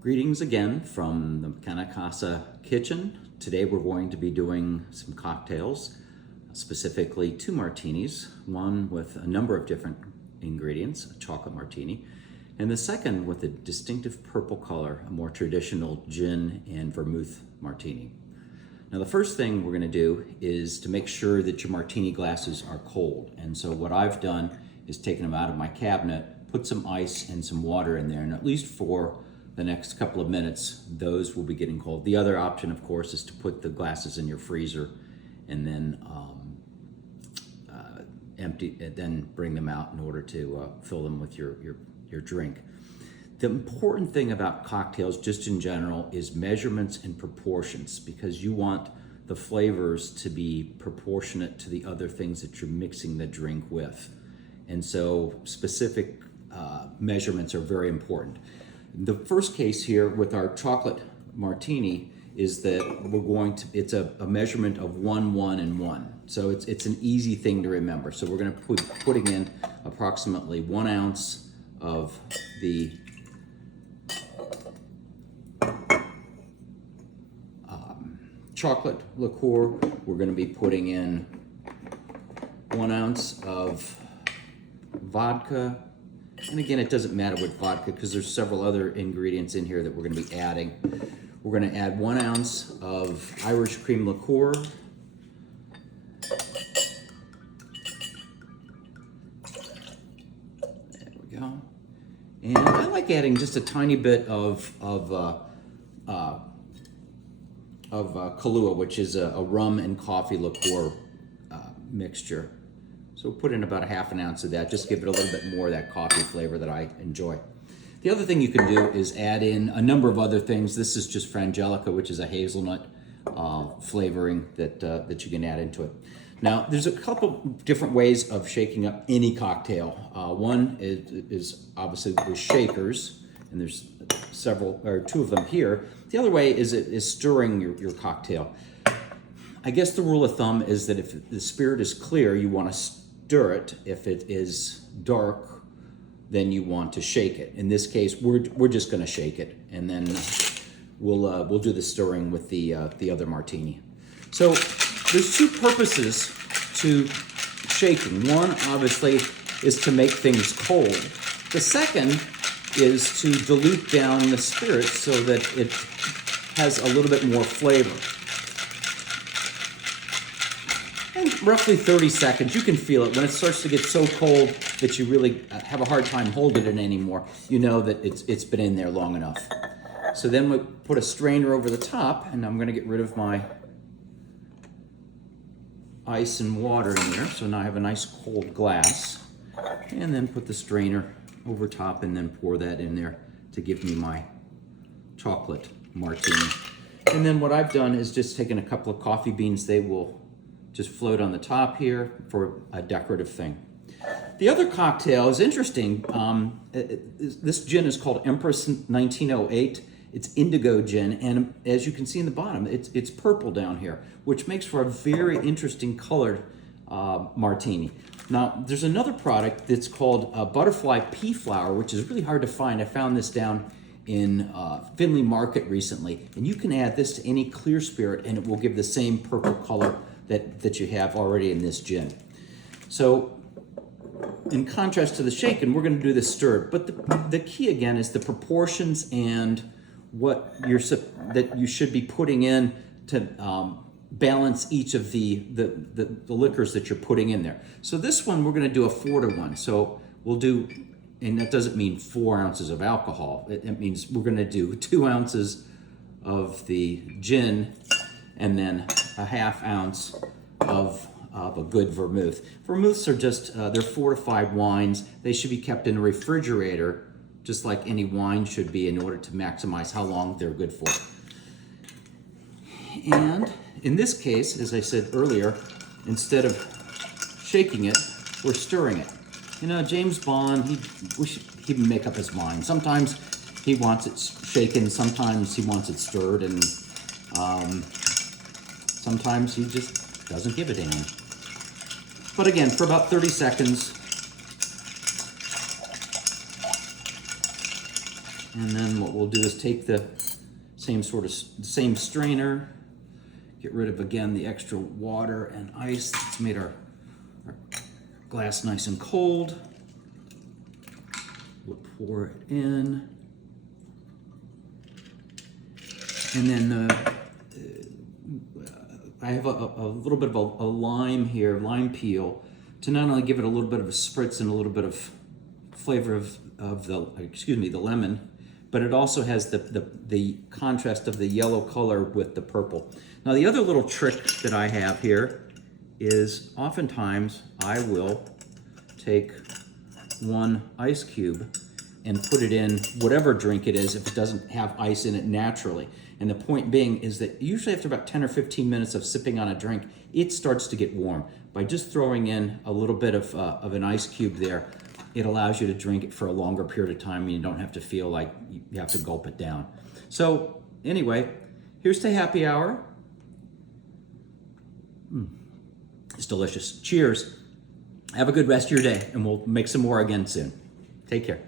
Greetings again from the McKenna's kitchen. Today we're going to be doing some cocktails, specifically 2 martinis, one with a number of different ingredients, a chocolate martini, and the second with a distinctive purple color, a more traditional gin and vermouth martini. Now the first thing we're going to do is to make sure that your martini glasses are cold. And so what I've done is taken them out of my cabinet, put some ice and some water in there, and at least for the next couple of minutes, those will be getting cold. The other option, of course, is to put the glasses in your freezer and then then bring them out in order to fill them with your drink. The important thing about cocktails, just in general, is measurements and proportions, because you want the flavors to be proportionate to the other things that you're mixing the drink with. And so specific measurements are very important. The first case here with our chocolate martini is that we're going to, it's a measurement of 1, 1, and 1. So it's an easy thing to remember. So we're going to be putting in approximately 1 ounce of the chocolate liqueur. We're going to be putting in 1 ounce of vodka. And again, it doesn't matter with vodka because there's several other ingredients in here that we're going to be adding. We're going to add 1 ounce of Irish cream liqueur. There we go. And I like adding just a tiny bit of Kahlua, which is a rum and coffee liqueur mixture. So we'll put in about a ½ ounce of that, just give it a little bit more of that coffee flavor that I enjoy. The other thing you can do is add in a number of other things. This is just frangelica, which is a hazelnut flavoring that you can add into it. Now, there's a couple different ways of shaking up any cocktail. One is obviously with shakers, and there's several, or 2 of them here. The other way is stirring your cocktail. I guess the rule of thumb is that if the spirit is clear, you want to stir it. If it is dark, then you want to shake it. In this case, we're just going to shake it, and then we'll do the stirring with the other martini. So there's 2 purposes to shaking. One, obviously, is to make things cold. The second is to dilute down the spirit so that it has a little bit more flavor. And roughly 30 seconds, you can feel it. When it starts to get so cold that you really have a hard time holding it anymore, you know that it's been in there long enough. So then we put a strainer over the top, and I'm going to get rid of my ice and water in there. So now I have a nice cold glass. And then put the strainer over top and then pour that in there to give me my chocolate martini. And then what I've done is just taken a couple of coffee beans. They will just float on the top here for a decorative thing. The other cocktail is interesting. This gin is called Empress 1908. It's indigo gin, and as you can see in the bottom, it's purple down here, which makes for a very interesting colored martini. Now, there's another product that's called butterfly pea flower, which is really hard to find. I found this down in Findlay Market recently, and you can add this to any clear spirit, and it will give the same purple color that you have already in this gin. So, in contrast to the shaken, we're going to do the stirred. But the key again is the proportions and what that you should be putting in to balance each of the liquors that you're putting in there. So this one we're going to do a 4-to-1. So we'll do, and that doesn't mean 4 ounces of alcohol. It means we're going to do 2 ounces of the gin and then a ½ ounce of a good vermouth. Vermouths are just, they're fortified wines. They should be kept in a refrigerator, just like any wine should be, in order to maximize how long they're good for. And in this case, as I said earlier, instead of shaking it, we're stirring it. You know, James Bond, he can make up his mind. Sometimes he wants it shaken, sometimes he wants it stirred, and sometimes he just doesn't give a damn. But again, for about 30 seconds, And then what we'll do is take the same strainer, get rid of, again, the extra water and ice that's made our glass nice and cold. We'll pour it in. And then I have a little bit of a lime here, lime peel, to not only give it a little bit of a spritz and a little bit of flavor of the lemon, but it also has the contrast of the yellow color with the purple. Now the other little trick that I have here is oftentimes I will take one ice cube and put it in whatever drink it is if it doesn't have ice in it naturally. And the point being is that usually after about 10 or 15 minutes of sipping on a drink, it starts to get warm. By just throwing in a little bit of an ice cube there, it allows you to drink it for a longer period of time and you don't have to feel like you have to gulp it down. So anyway, here's to happy hour. It's delicious. Cheers. Have a good rest of your day, and we'll make some more again soon. Take care.